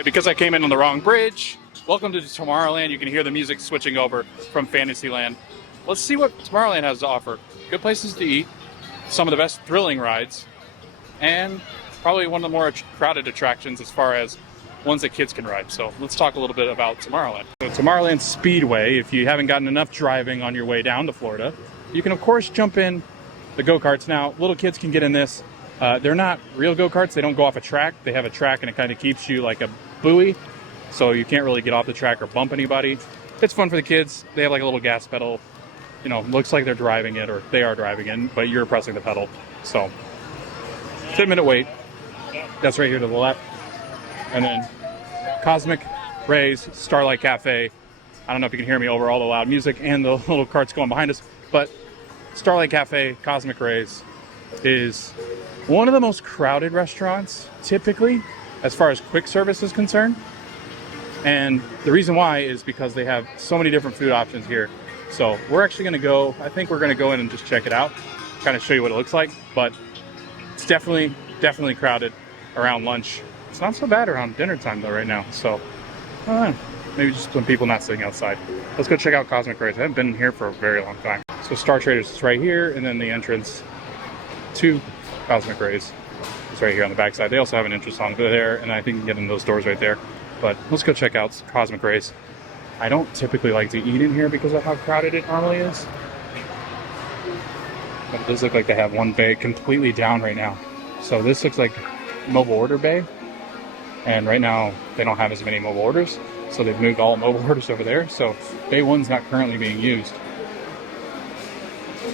Alright, because I came in on the wrong bridge, welcome to Tomorrowland. You can hear the music switching over from Fantasyland. Let's see what Tomorrowland has to offer. Good places to eat, some of the best thrilling rides, and probably one of the more crowded attractions as far as ones that kids can ride. So let's talk a little bit about Tomorrowland. So Tomorrowland Speedway, if you haven't gotten enough driving on your way down to Florida, you can of course jump in the go-karts. Now, little kids can get in this. They're not real go-karts. They don't go off a track. They have a track and it kind of keeps you like a buoy. So you can't really get off the track or bump anybody. It's fun for the kids. They have like a little gas pedal. You know, looks like they're driving it or they are driving it, but you're pressing the pedal. So 10-minute wait. That's right here to the left. And then Cosmic Rays, Starlight Cafe. I don't know if you can hear me over all the loud music and the little carts going behind us, but Starlight Cafe, Cosmic Rays is one of the most crowded restaurants, typically, as far as quick service is concerned. And the reason why is because they have so many different food options here. So we're actually going to go, I think we're going to go in and just check it out, kind of show you what it looks like. But it's definitely crowded around lunch. It's not so bad around dinner time though right now. So maybe just some people not sitting outside. Let's go check out Cosmic Rays. I haven't been here for a very long time. So Star Traders is right here, and then the entrance to Cosmic Rays is right here on the backside. They also have an entrance on there, and I think you can get in those doors right there. But let's go check out Cosmic Rays. I don't typically like to eat in here because of how crowded it normally is. But it does look like they have one bay completely down right now. So this looks like mobile order bay. And right now they don't have as many mobile orders. So they've moved all mobile orders over there. So bay one's not currently being used.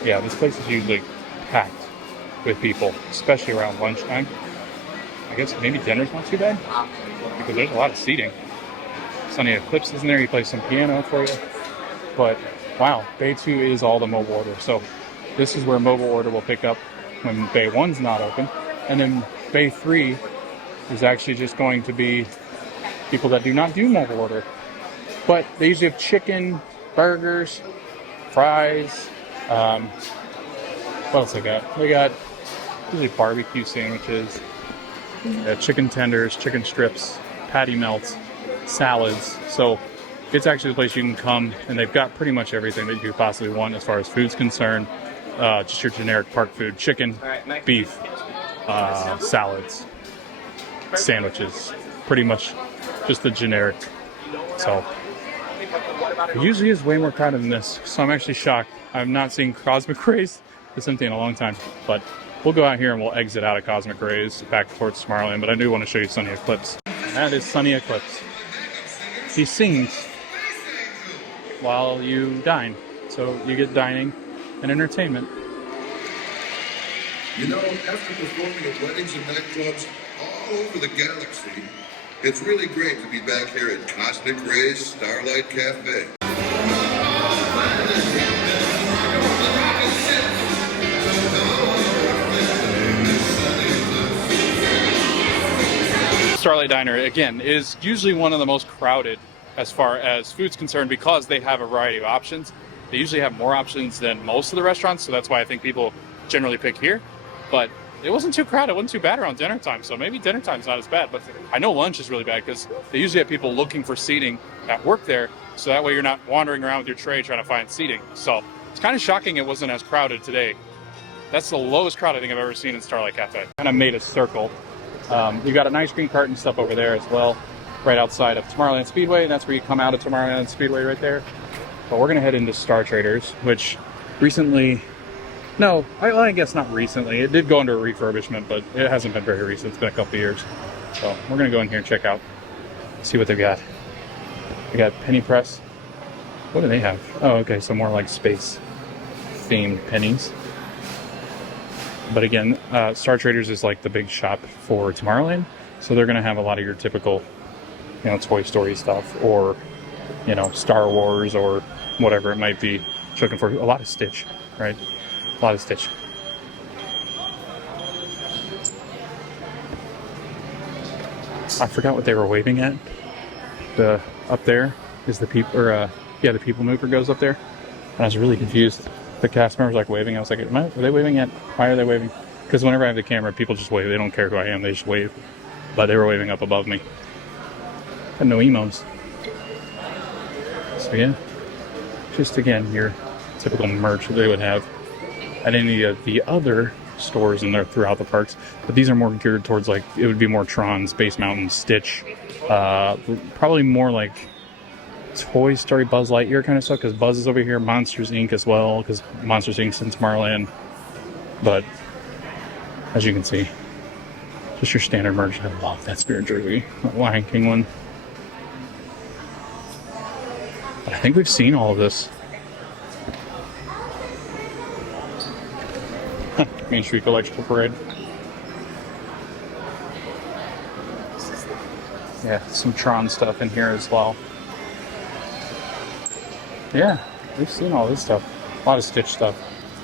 Yeah, this place is usually packed with people, especially around lunchtime. I guess maybe dinner's not too bad because there's a lot of seating. Sunny Eclipse is in there. He plays some piano for you. But wow, Bay 2 is all the mobile order. So this is where mobile order will pick up when Bay 1's not open. And then Bay 3 is actually just going to be people that do not do mobile order. But they usually have chicken, burgers, fries. What else they got? They got usually barbecue sandwiches, chicken tenders, chicken strips, patty melts, salads. So it's actually a place you can come, and they've got pretty much everything that you could possibly want as far as food's concerned. Just your generic park food: chicken, beef, salads, sandwiches, pretty much just the generic. So it usually is way more crowded than this, so I'm actually shocked. I've not seen Cosmic Rays this empty in a long time, but we'll go out here and we'll exit out of Cosmic Rays back towards Tomorrowland. But I do want to show you Sunny Eclipse. That is Sunny Eclipse. He sings while you dine, so you get dining and entertainment. You know, after performing at weddings and nightclubs all over the galaxy, it's really great to be back here at Cosmic Rays Starlight Cafe. Starlight Diner, again, is usually one of the most crowded as far as food's concerned because they have a variety of options. They usually have more options than most of the restaurants, so that's why I think people generally pick here. But it wasn't too crowded, it wasn't too bad around dinner time, so maybe dinner time's not as bad. But I know lunch is really bad because they usually have people looking for seating at work there, so that way you're not wandering around with your tray trying to find seating. So it's kind of shocking it wasn't as crowded today. That's the lowest crowd I think I've ever seen in Starlight Cafe. Kind of made a circle. You got an ice cream cart and stuff over there as well, right outside of Tomorrowland Speedway, and that's where you come out of Tomorrowland Speedway right there. But we're gonna head into Star Traders, which recently, no, I guess not recently. It did go under a refurbishment, but it hasn't been very recent. It's been a couple of years. So we're gonna go in here and check out, see what they've got. They got penny press. What do they have? Oh, okay, so more like space themed pennies. But again, Star Traders is like the big shop for Tomorrowland, so they're going to have a lot of your typical, you know, Toy Story stuff, or, you know, Star Wars, or whatever it might be. Looking for a lot of Stitch, right? A lot of Stitch. I forgot what they were waving at. The up there is the people, or yeah, the people mover goes up there, and I was really confused. The cast members like waving. I was like, are they waving at? Why are they waving? Because whenever I have the camera, people just wave. They don't care who I am. They just wave. But they were waving up above me. Got no emos. So yeah, just again your typical merch that they would have at any of the other stores in there throughout the parks. But these are more geared towards, like, it would be more Tron, Space Mountain, Stitch, probably more like Toy Story, Buzz Lightyear kind of stuff, because Buzz is over here. Monsters Inc. as well, because Monsters Inc.'s in Tomorrowland. But as you can see, just your standard merch. I love that Spirit jersey, that Lion King one. But I think we've seen all of this. Main Street Electrical Parade. Yeah, some Tron stuff in here as well. Yeah, we've seen all this stuff. A lot of Stitch stuff.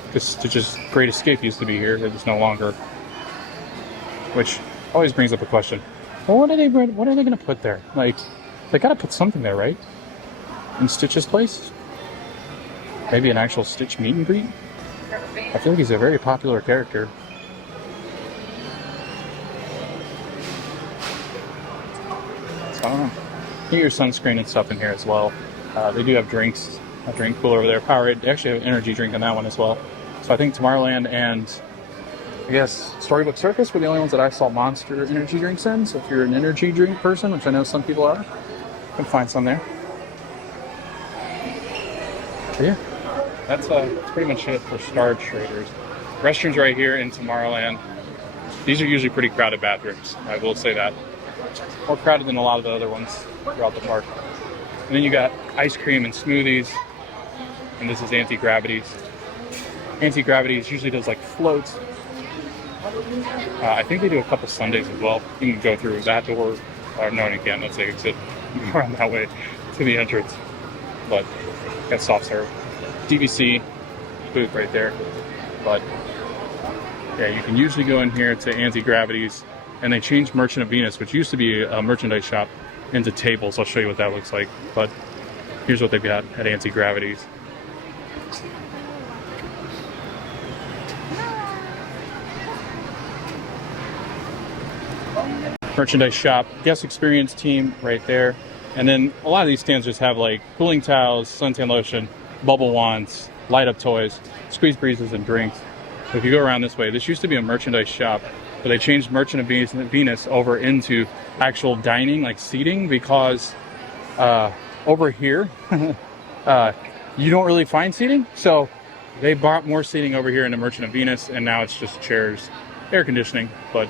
Because Stitch's Great Escape used to be here. It's no longer. Which always brings up a question. Well, what are they going to put there? Like, they got to put something there, right? In Stitch's place? Maybe an actual Stitch meet and greet? I feel like he's a very popular character. So I don't know. Get your sunscreen and stuff in here as well. They do have drinks. A drink cooler over there. Powerade. They actually have an energy drink on that one as well. So I think Tomorrowland and I guess Storybook Circus were the only ones that I saw Monster energy drinks in. So if you're an energy drink person, which I know some people are, you can find some there. But yeah. That's pretty much it for Star Traders. Restrooms right here in Tomorrowland. These are usually pretty crowded bathrooms. I will say that. More crowded than a lot of the other ones throughout the park. And then you got ice cream and smoothies. And this is Anti-Gravities. Anti-Gravities usually does like floats. I think they do a couple Sundays as well. You can go through that door. Or no, you can't. Let's say exit. Around that way to the entrance. But got soft serve. DVC booth right there. But yeah, you can usually go in here to Anti-Gravities, and they changed Merchant of Venus, which used to be a merchandise shop, into tables. I'll show you what that looks like. But here's what they've got at Anti-Gravities. Merchandise shop, guest experience team right there. And then a lot of these stands just have like cooling towels, suntan lotion, bubble wands, light up toys, squeeze breezes, and drinks. So if you go around this way, this used to be a merchandise shop, but they changed Merchant of Venus over into actual dining, like seating, because over here, you don't really find seating. So they bought more seating over here into Merchant of Venus, and now it's just chairs, air conditioning, but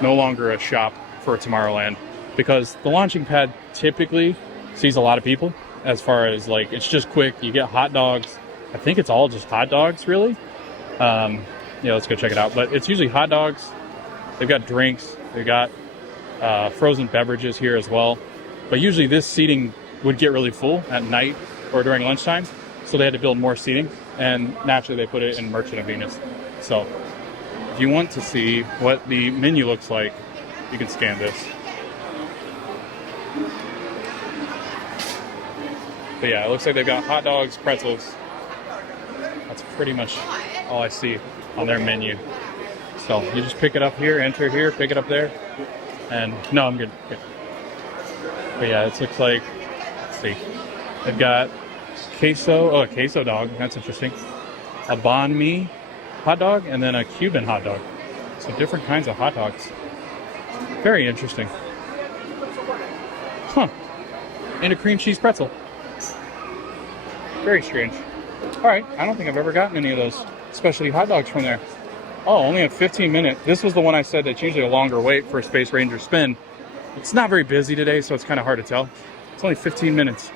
no longer a shop for Tomorrowland, because the launching pad typically sees a lot of people. As far as like, it's just quick. You get hot dogs. I think it's all just hot dogs, really. Yeah, let's go check it out. But it's usually hot dogs. They've got drinks. They've got frozen beverages here as well. But usually this seating would get really full at night or during lunchtime. So they had to build more seating. And naturally they put it in Merchant of Venus. So if you want to see what the menu looks like, you can scan this. But yeah, it looks like they've got hot dogs, pretzels. That's pretty much all I see on their menu. So you just pick it up here, enter here, pick it up there. And no, I'm good. Okay. But yeah, it looks like, let's see. They've got a queso dog. That's interesting. A banh mi hot dog, and then a Cuban hot dog. So different kinds of hot dogs. Very interesting. Huh. And a cream cheese pretzel. Very strange. All right, I don't think I've ever gotten any of those specialty hot dogs from there. Oh, only a 15-minute. This was the one I said that's usually a longer wait for a Space Ranger spin. It's not very busy today, so it's kind of hard to tell. It's only 15 minutes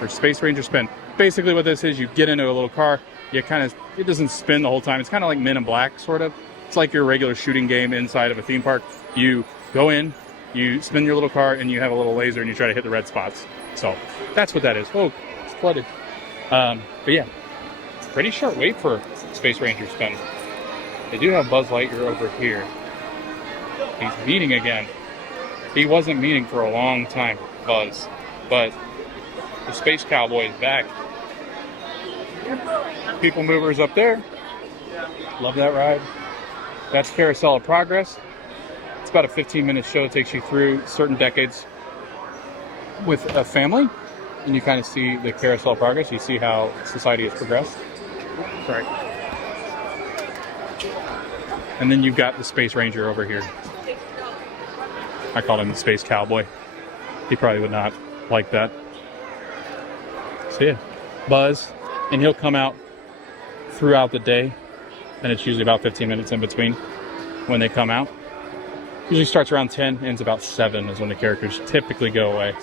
for Space Ranger spin. Basically what this is, you get into a little car, it doesn't spin the whole time. It's kind of like Men in Black, sort of. It's like your regular shooting game inside of a theme park. You go in, you spin your little car, and you have a little laser, and you try to hit the red spots. So that's what that is. Oh, it's flooded. But yeah, it's a pretty short wait for Space Ranger spin. They do have Buzz Lightyear over here. He's meeting again. He wasn't meeting for a long time, Buzz. But the Space Cowboy is back. People Mover's up there. Love that ride. That's Carousel of Progress. It's about a 15-minute show. It takes you through certain decades with a family, and you kind of see the carousel progress. You see how society has progressed. Sorry. And then you've got the Space Ranger over here. I called him the Space Cowboy. He probably would not like that. So yeah, Buzz, and he'll come out throughout the day, and it's usually about 15 minutes in between when they come out. Usually starts around 10, ends about 7 is when the characters typically go away.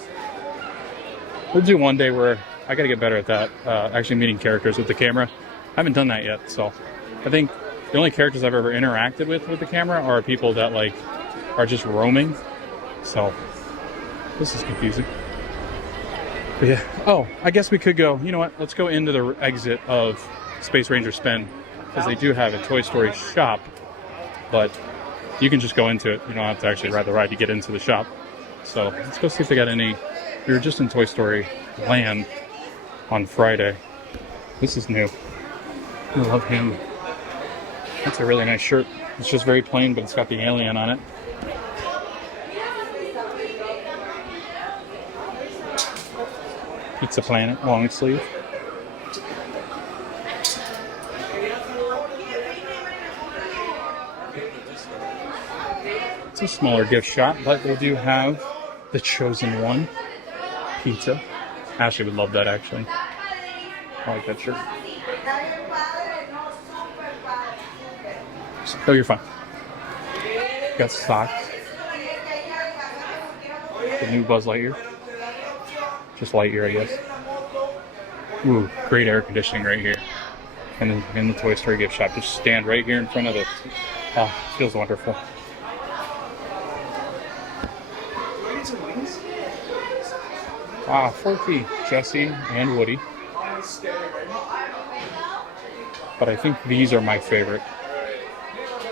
We'll do one day where I gotta get better at that, actually meeting characters with the camera. I haven't done that yet, so I think the only characters I've ever interacted with the camera are people that like are just roaming. So this is confusing. But yeah, oh, I guess we could go, you know what, let's go into the exit of Space Ranger Spin, because they do have a Toy Story shop, but you can just go into it. You don't have to actually ride the ride to get into the shop. So let's go see if they got any. We were just in Toy Story Land on Friday. This is new. I love him. That's a really nice shirt. It's just very plain, but it's got the alien on it. Pizza Planet, long sleeve. It's a smaller gift shop, but they do have the Chosen One pizza. Ashley would love that, actually. I like that shirt. Oh, you're fine. Got socks. The new Buzz Lightyear. Just Lightyear, I guess. Ooh, great air conditioning right here. And then in the Toy Story gift shop, just stand right here in front of it. Oh, feels wonderful. Ah, Forky, Jessie, and Woody. But I think these are my favorite.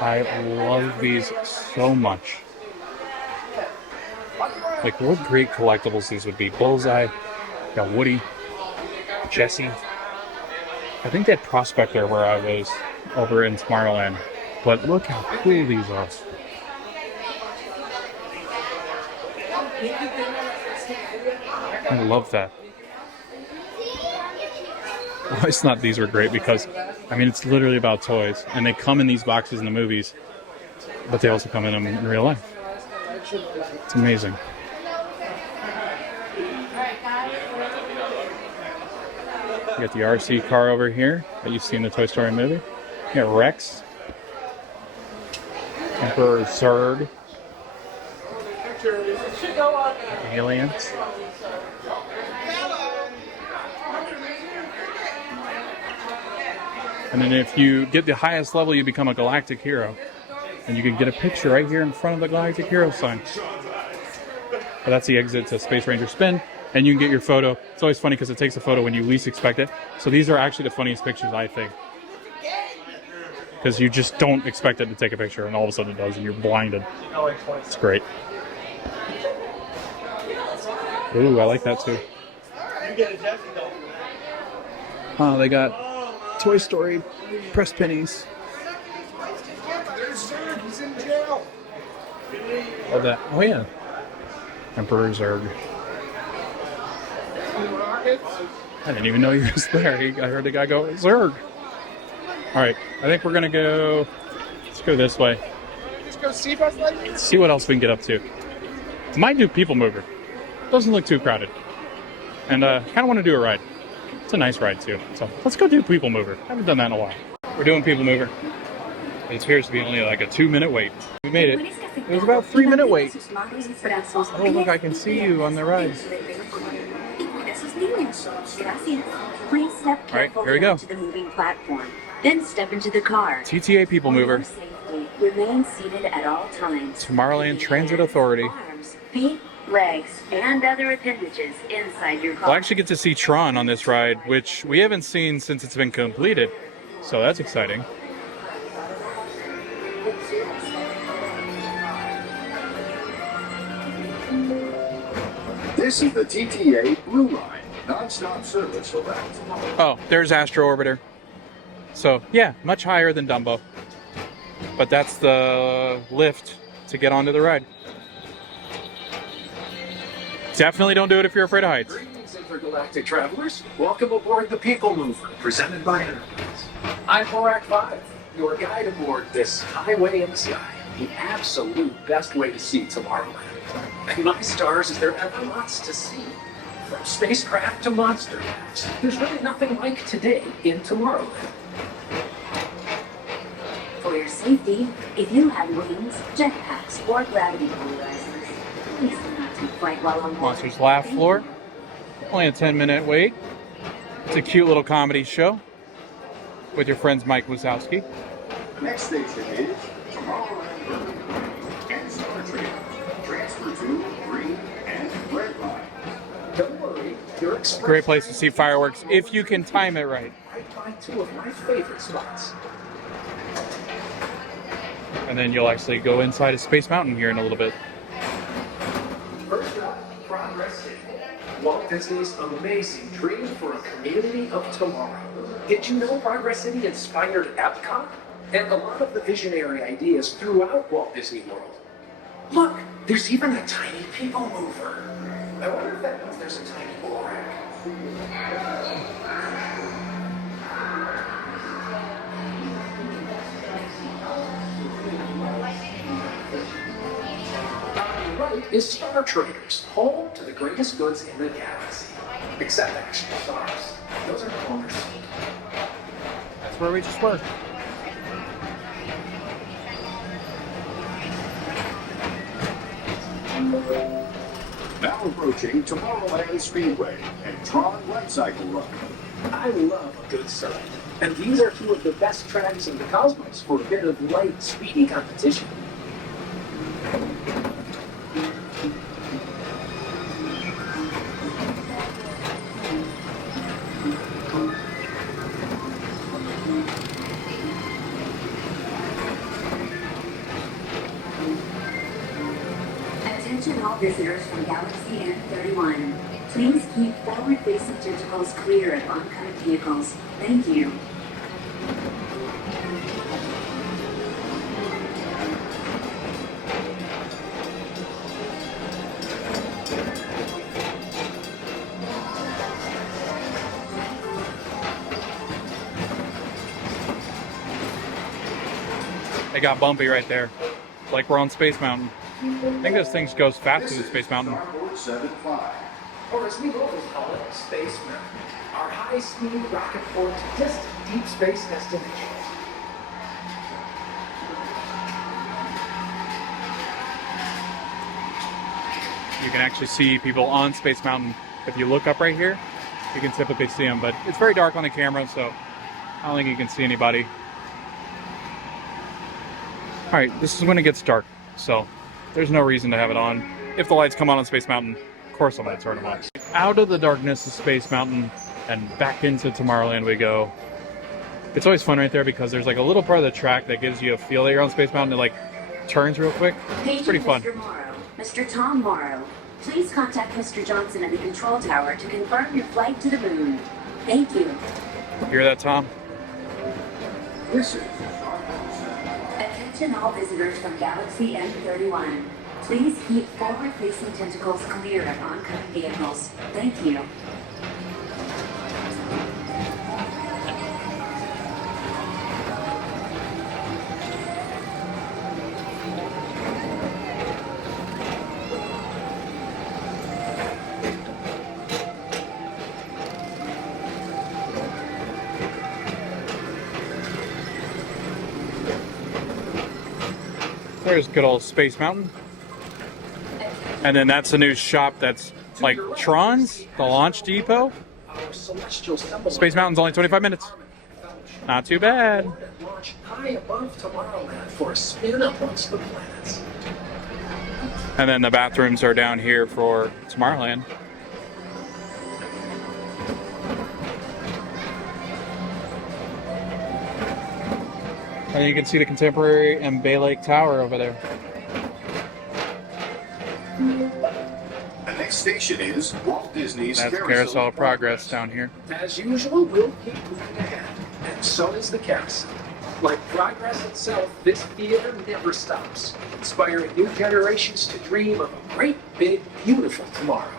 I love these so much. Like, what great collectibles these would be. Bullseye, got Woody, Jessie. I think that Prospector where I was over in Tomorrowland. But look how cool these are. I love that. Well, it's not these were great because, I mean, it's literally about toys. And they come in these boxes in the movies, but they also come in them in real life. It's amazing. You got the RC car over here that you see in the Toy Story movie. You got Rex. Emperor Zurg. Aliens. And then if you get the highest level, you become a galactic hero. And you can get a picture right here in front of the galactic hero sign. But that's the exit to Space Ranger Spin. And you can get your photo. It's always funny because it takes a photo when you least expect it. So these are actually the funniest pictures, I think. Because you just don't expect it to take a picture, and all of a sudden it does, and you're blinded. It's great. Ooh, I like that too. Oh, they got Toy Story press pennies. Love that. Oh yeah. Emperor Zurg. I didn't even know he was there. I heard the guy go, Zurg. Alright, I think we're gonna go, let's go this way. Let's go see Buzz Lightyear. See what else we can get up to. Might do People Mover. Doesn't look too crowded. And kind of want to do a ride. It's a nice ride too. So let's go do People Mover. I haven't done that in a while. We're doing People Mover. It appears to be only like a 2-minute wait. We made it. It was about a 3-minute wait. Oh look, I can see you on the ride. Alright, here we go. To the moving platform. Then step into the car. TTA People Mover. Remain seated at all times. Tomorrowland Transit Authority. Arms, feet, legs, and other appendages inside your car. We'll actually get to see Tron on this ride, which we haven't seen since it's been completed. So that's exciting. This is the TTA Blue Line, non-stop service around. Oh, there's Astro Orbiter. So, yeah, much higher than Dumbo. But that's the lift to get onto the ride. Definitely don't do it if you're afraid of heights. Greetings, intergalactic travelers. Welcome aboard the People Mover, presented by Enterprise. I'm Horak 5, your guide aboard this highway in the sky, the absolute best way to see Tomorrowland. And my stars, is there ever lots to see? From spacecraft to monster labs, there's really nothing like today in Tomorrowland. For your safety, if you have wings, jetpacks, or gravity polarizers, please do not take flight while on board. Monsters Laugh Floor. Only a 10-minute wait. It's a cute little comedy show with your friends Mike Wazowski. Next station is Tomorrowland Burger and Star Trek. Transfer to Green and Red Line. Don't worry, your express Great place to see fireworks if you can time it right. right by two of my favorite spots. And then you'll actually go inside of Space Mountain here in a little bit. First up, Progress City. Walt Disney's amazing dream for a community of tomorrow. Did you know Progress City inspired Epcot? And a lot of the visionary ideas throughout Walt Disney World. Look, there's even a tiny people mover. I wonder if that means there's a tiny Borak. Right is Star Traders, home to the greatest goods in the galaxy. Except actual stars. Those are no longer sold. That's where we just were. Now approaching Tomorrowland Speedway and Tron Light Cycle Run. I love a good surf. And these are two of the best tracks in the cosmos for a bit of light, speedy competition. Attention all visitors from Galaxy N31. Please keep forward-facing tentacles clear of oncoming vehicles. Thank you. They got bumpy right there. It's like we're on Space Mountain. I think this thing goes faster than Space Mountain. Starboard 75. Or as we locals call it, Space Mountain. Our high-speed rocket port to distant deep space destinations. You can actually see people on Space Mountain. If you look up right here, you can typically see them, but it's very dark on the camera, so I don't think you can see anybody. All right, this is when it gets dark, so there's no reason to have it on. If the lights come on Space Mountain, of course I'm going to turn them on. Out of the darkness of Space Mountain and back into Tomorrowland we go. It's always fun right there because there's like a little part of the track that gives you a feel that you're on Space Mountain. It like turns real quick. It's pretty fun. Mr. Morrow, Mr. Tom Morrow, please contact Mr. Johnson at the control tower to confirm your flight to the moon. Thank you. Hear that, Tom? This is Attention all visitors from Galaxy M31. Please keep forward-facing tentacles clear of oncoming vehicles. Thank you. There's good old Space Mountain. And then that's a new shop that's like Tron's, the launch depot. Our celestial symbol Space Mountain's only 25 minutes. Not too bad. launch high above Tomorrowland for a spin amongst the planets. And then the bathrooms are down here for Tomorrowland. And you can see the Contemporary and Bay Lake Tower over there. the next station is Walt Disney's That's Carousel of Progress down here. As usual, we'll keep moving ahead, and so is the carousel. Like progress itself, this theater never stops, inspiring new generations to dream of a great big, beautiful tomorrow.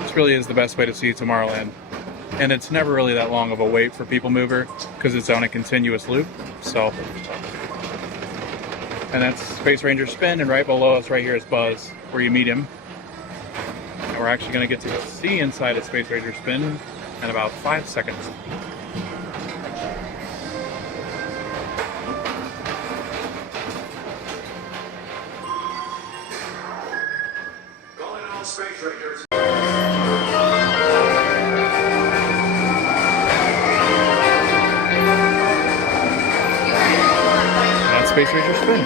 This really is the best way to see Tomorrowland. And it's never really that long of a wait for People Mover because it's on a continuous loop. So, and that's Space Ranger Spin, and right below us right here is Buzz, where you meet him. And we're actually going to get to see inside of Space Ranger Spin in about 5 seconds. Calling all Space Rangers. That's Space Ranger Spin.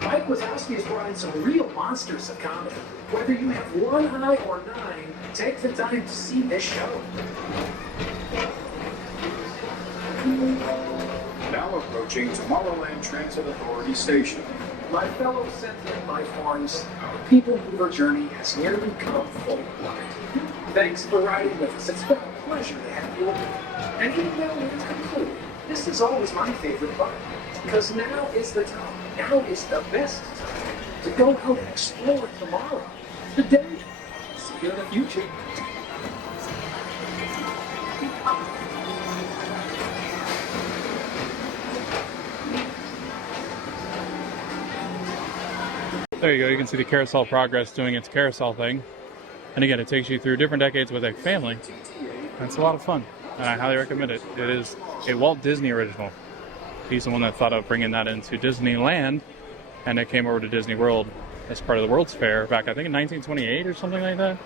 Mike Wazowski has brought in some real monsters of comedy. Whether you have one eye or nine, take the time to see this show. Now approaching Tomorrowland Transit Authority Station. My fellow sentient life forms, our People Mover journey has nearly come full blind. Thanks for riding with us. It's been a pleasure to have you aboard. And even though it's concluded, this is always my favorite part. Because now is the time. Now is the best time to go out and explore tomorrow. Today. See you in the future. There you go, you can see the Carousel Progress doing its carousel thing. And again, it takes you through different decades with a family. And it's a lot of fun, and I highly recommend it. It is a Walt Disney original. He's the one that thought of bringing that into Disneyland, and it came over to Disney World as part of the World's Fair back, I think, in 1928 or something like that.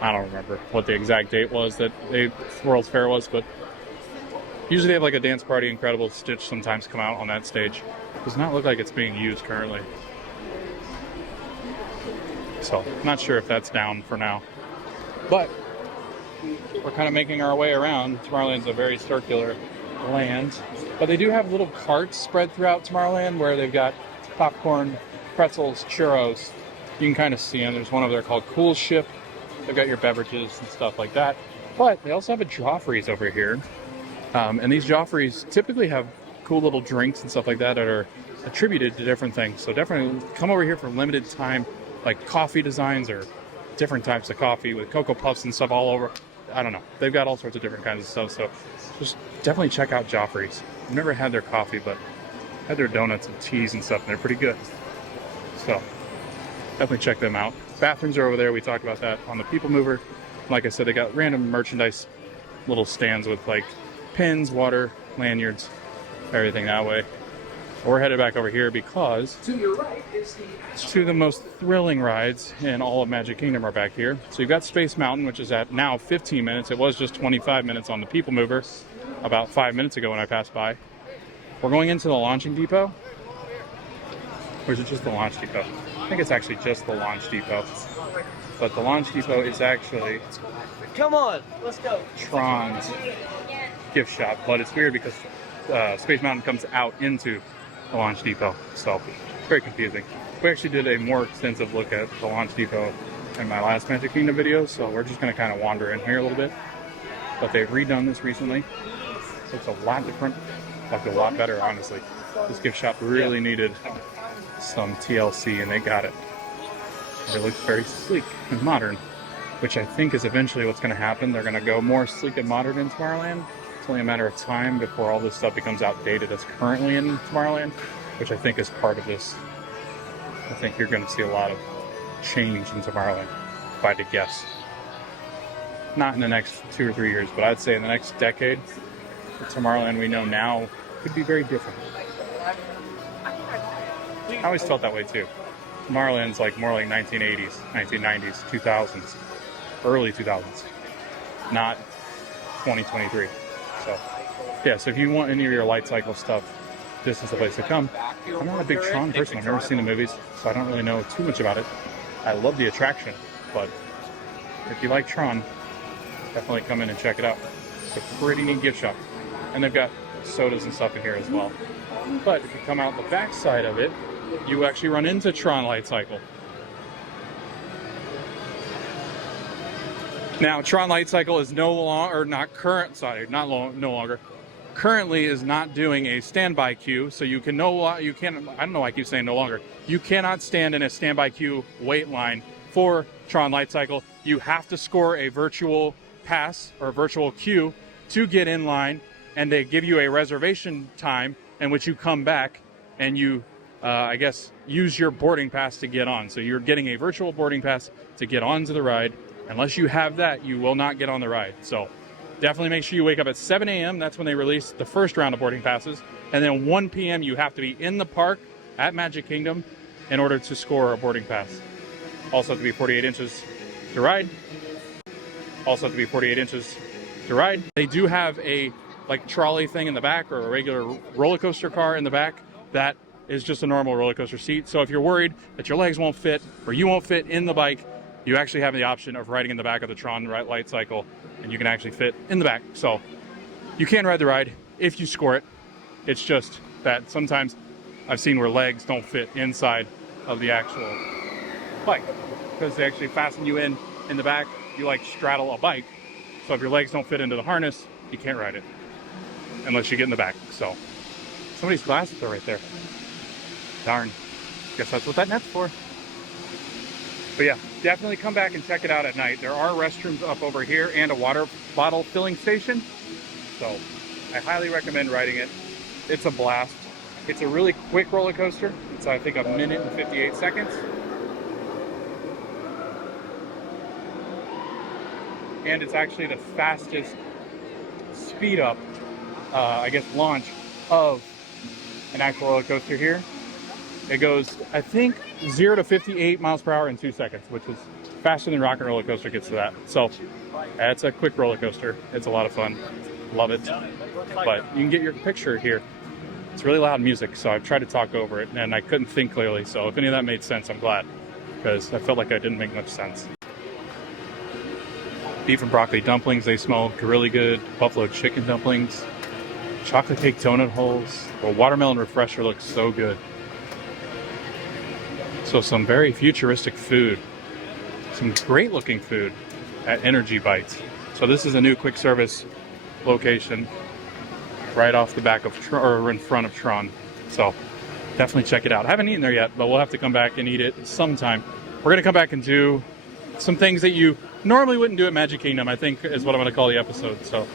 I don't remember what the exact date was that the World's Fair was, but usually they have like a dance party. Incredible Stitch sometimes come out on that stage. Does not look like it's being used currently. So, not sure if that's down for now. But we're kind of making our way around. Tomorrowland's a very circular land. But they do have little carts spread throughout Tomorrowland where they've got popcorn, pretzels, churros. You can kind of see them. There's one over there called Cool Ship. They've got your beverages and stuff like that. But they also have a Joffrey's over here. And these Joffrey's typically have cool little drinks and stuff like that are attributed to different things. So definitely come over here for limited time, like coffee designs or different types of coffee with Cocoa Puffs and stuff all over. I don't know. They've got all sorts of different kinds of stuff. So just definitely check out Joffrey's. I've never had their coffee, but had their donuts and teas and stuff, and they're pretty good. So definitely check them out. Bathrooms are over there. We talked about that on the People Mover. Like I said, they got random merchandise little stands with like pins, water, lanyards, everything that way. We're headed back over here because To your right is the two of the most thrilling rides in all of Magic Kingdom are back here. So you've got Space Mountain, which is at now 15 minutes. It was just 25 minutes on the People Mover about 5 minutes ago when I passed by. We're going into the launching depot. Or is it just the launch depot? I think it's actually just the launch depot. But the launch depot is actually Come on, let's go. Tron's gift shop. But it's weird because Space Mountain comes out into the launch depot. So it's very confusing. We actually did a more extensive look at the launch depot in my last Magic Kingdom video. So we're just going to kind of wander in here a little bit. But they've redone this recently. Looks a lot different. Like a lot better, honestly. This gift shop really needed some TLC, and they got it. It looks very sleek and modern, which I think is eventually what's going to happen. They're going to go more sleek and modern in Tomorrowland. It's only a matter of time before all this stuff becomes outdated that's currently in Tomorrowland, which I think is part of this. I think you're going to see a lot of change in Tomorrowland, if I had to guess. Not in the next 2 or 3 years, but I'd say in the next decade, the Tomorrowland we know now could be very different. I always felt that way too. Tomorrowland's like more like 1980s, 1990s, 2000s, early 2000s, not 2023. So, yeah, so if you want any of your light cycle stuff, this is the place to come. I'm not a big Tron person. I've never seen the movies, so I don't really know too much about it. I love the attraction, but if you like Tron, definitely come in and check it out. It's a pretty neat gift shop. And they've got sodas and stuff in here as well. But if you come out the back side of it, you actually run into Tron Light Cycle. Now, Tron Light Cycle is no longer, no longer, currently is not doing a standby queue, so you can I don't know why I keep saying no longer. You cannot stand in a standby queue wait line for Tron Light Cycle. You have to score a virtual pass or a virtual queue to get in line, and they give you a reservation time in which you come back and you, I guess, use your boarding pass to get on. So you're getting a virtual boarding pass to get onto the ride. Unless you have that, you will not get on the ride. So definitely make sure you wake up at 7 a.m. That's when they release the first round of boarding passes. And then 1 p.m. you have to be in the park at Magic Kingdom in order to score a boarding pass. Also have to be 48 inches to ride. Also have to be 48 inches to ride. They do have a trolley thing in the back, or a regular roller coaster car in the back. That is just a normal roller coaster seat. So if you're worried that your legs won't fit or you won't fit in the bike, you actually have the option of riding in the back of the Tron Light Cycle, and you can actually fit in the back. So you can ride the ride if you score it. It's just that sometimes I've seen where legs don't fit inside of the actual bike because they actually fasten you in the back. You straddle a bike. So if your legs don't fit into the harness, you can't ride it unless you get in the back. So somebody's glasses are right there. Darn. Guess that's what that net's for. But yeah, definitely come back and check it out at night. There are restrooms up over here and a water bottle filling station. So I highly recommend riding it. It's a blast. It's a really quick roller coaster. It's, I think, 1 minute and 58 seconds. And it's actually the fastest speed up, I guess, launch of an actual roller coaster here. It goes, I think, 0 to 58 miles per hour in 2 seconds, which is faster than Rock and Roller Coaster gets to that. So it's a quick roller coaster. It's a lot of fun. Love it. But you can get your picture here. It's really loud music, so I've tried to talk over it, and I couldn't think clearly. So if any of that made sense, I'm glad, because I felt like I didn't make much sense. Beef and broccoli dumplings, they smell really good. Buffalo chicken dumplings. Chocolate cake donut holes. A watermelon refresher looks so good. So some very futuristic food. Some great looking food at Energy Bites. So this is a new quick service location right off the back of or in front of Tron. So definitely check it out. I haven't eaten there yet, but we'll have to come back and eat it sometime. We're going to come back and do some things that you normally wouldn't do at Magic Kingdom, I think is what I'm going to call the episode. So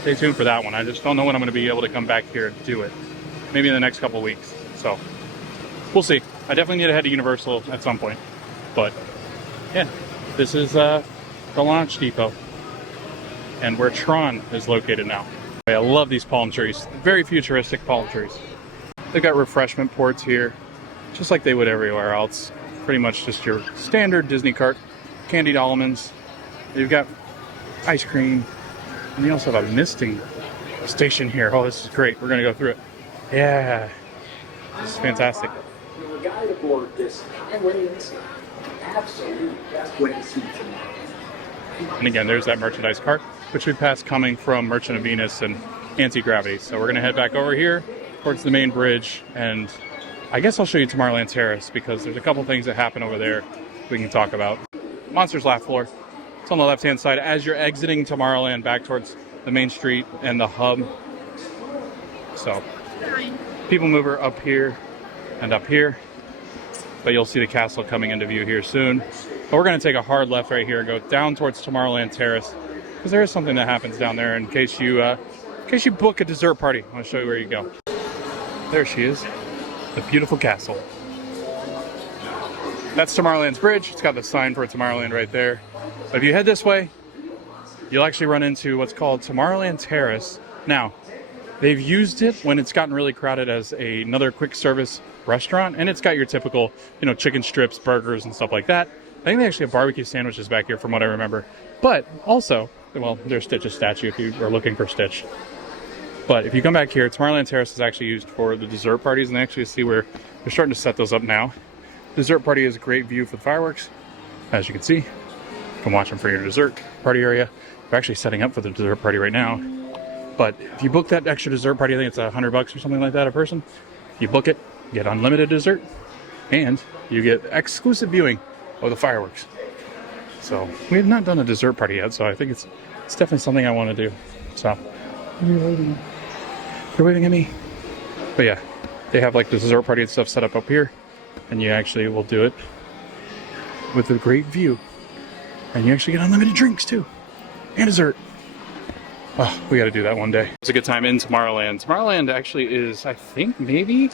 stay tuned for that one. I just don't know when I'm going to be able to come back here and do it. Maybe in the next couple weeks. So we'll see. I definitely need to head to Universal at some point. But yeah, this is the launch depot and where Tron is located now. I love these palm trees. Very futuristic palm trees. They've got refreshment ports here, just like they would everywhere else. Pretty much just your standard Disney cart. Candied almonds. You've got ice cream. And you also have a misting station here. Oh, this is great. We're going to go through it. Yeah. This is fantastic. You're a guide aboard this highway inside. Absolute best way to see tomorrow. And again, there's that merchandise cart, which we passed coming from Merchant of Venus and Anti-Gravity. So we're going to head back over here towards the main bridge, and I guess I'll show you Tomorrowland Terrace because there's a couple things that happen over there we can talk about. Monsters Laugh Floor. It's on the left-hand side as you're exiting Tomorrowland back towards the main street and the hub. So, People Mover up here and up here. But you'll see the castle coming into view here soon. But we're going to take a hard left right here and go down towards Tomorrowland Terrace, because there is something that happens down there in case you book a dessert party. I want to show you where you go. There she is, the beautiful castle. That's Tomorrowland's bridge. It's got the sign for Tomorrowland right there. But if you head this way, you'll actually run into what's called Tomorrowland Terrace. Now, they've used it when it's gotten really crowded as another quick service restaurant, and it's got your typical, chicken strips, burgers, and stuff like that. I think they actually have barbecue sandwiches back here from what I remember. But also, well, there's Stitch's statue if you are looking for Stitch. But if you come back here, Tomorrowland Terrace is actually used for the dessert parties, and actually see where they're starting to set those up now. Dessert party is a great view for the fireworks, as you can see. You can watch them for your dessert party area. We're actually setting up for the dessert party right now. But if you book that extra dessert party, I think it's $100 or something like that a person. You book it, you get unlimited dessert, and you get exclusive viewing of the fireworks. So we have not done a dessert party yet, so I think it's definitely something I want to do. So you're waving at me. But yeah, they have like the dessert party and stuff set up here, and you actually will do it with a great view, and you actually get unlimited drinks too, and dessert. Oh, we got to do that one day. It's a good time in Tomorrowland. Tomorrowland actually is, I think, maybe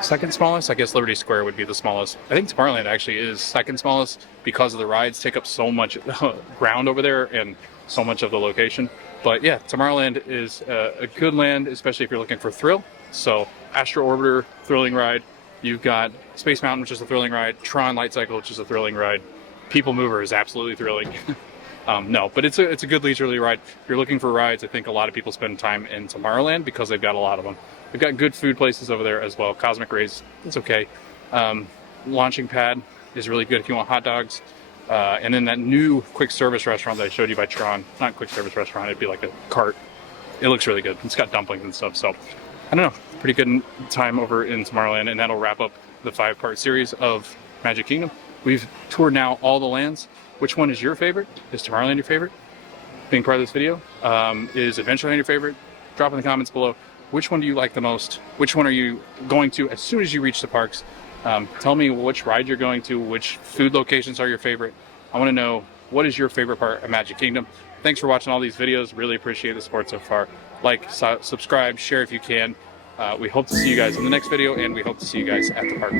second smallest. I guess Liberty Square would be the smallest. I think Tomorrowland actually is second smallest because of the rides take up so much ground over there and so much of the location. But yeah, Tomorrowland is a good land, especially if you're looking for thrill. So Astro Orbiter, thrilling ride. You've got Space Mountain, which is a thrilling ride. Tron Light Cycle, which is a thrilling ride. People Mover is absolutely thrilling. No, but it's a good leisurely ride. If you're looking for rides, I think a lot of people spend time in Tomorrowland because they've got a lot of them. They've got good food places over there as well. Cosmic Rays, it's okay. Launching Pad is really good if you want hot dogs. And then that new quick service restaurant that I showed you by Tron, not quick service restaurant, it'd be like a cart. It looks really good. It's got dumplings and stuff. So I don't know, pretty good time over in Tomorrowland, and that'll wrap up the 5-part series of Magic Kingdom. We've toured now all the lands. Which one is your favorite? Is Tomorrowland your favorite? Being part of this video. Is Adventureland your favorite? Drop in the comments below. Which one do you like the most? Which one are you going to as soon as you reach the parks? Tell me which ride you're going to, which food locations are your favorite. I want to know what is your favorite part of Magic Kingdom. Thanks for watching all these videos. Really appreciate the support so far. Like, subscribe, share if you can. We hope to see you guys in the next video, and we hope to see you guys at the park.